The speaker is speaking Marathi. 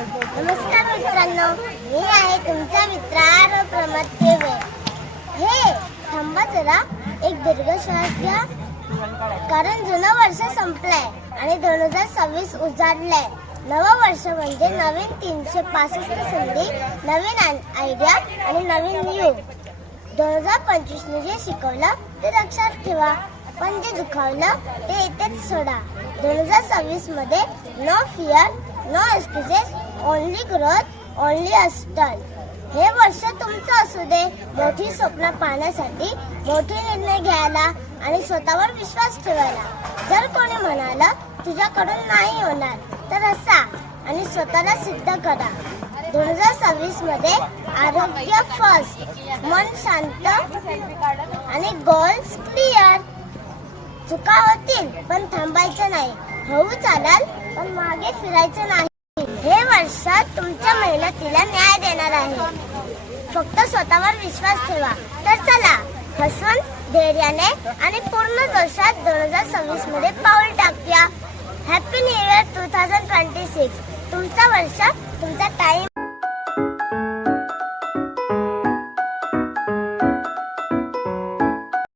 नमस्कार मित्रांनो, मी आहे तुमचा मित्र आरव प्रमोद केवे. हे थांबा जरा, एक दीर्घ श्वास घ्या, कारण जुनं वर्ष संपलंय आणि 2026 उजाडलंय. नवं वर्ष म्हणजे नवीन 365 संधी, नवीन आयडिया आणि नवीन युग. 2025 ने जे शिकवलं ते लक्षात ठेवा, पण जे दुखावलं ते येतेच सोडा. 2026 मध्ये no fear, no excuses, only growth, only hustle. हे वर्ष तुमचं असू दे, मोठी स्वप्न पाहण्यासाठी, मोठे निर्णय घ्यायला आणि स्वतःवर विश्वास ठेवायला. जर कोणी म्हणालं तुझ्याकडून नाही होणार, तर हसा आणि स्वतःला सिद्ध करा. 2026 मध्ये आरोग्य फर्स्ट, मन शांत आणि गोल्स क्लिअर. चुका होतील पण थांबायचं नाही, होऊ चालाल पण मागे फिरायचं नाही. हे वर्ष तुमच्या मेहनतीला न्याय देणार आहे. फक्त स्वतःवर विश्वास ठेवा. तर चला, हसून, धैर्याने आणि पूर्ण जोशात 2026 मध्ये पाऊल टाकूया. Happy new year 2026. तुमचा वर्ष, तुमचा टाइम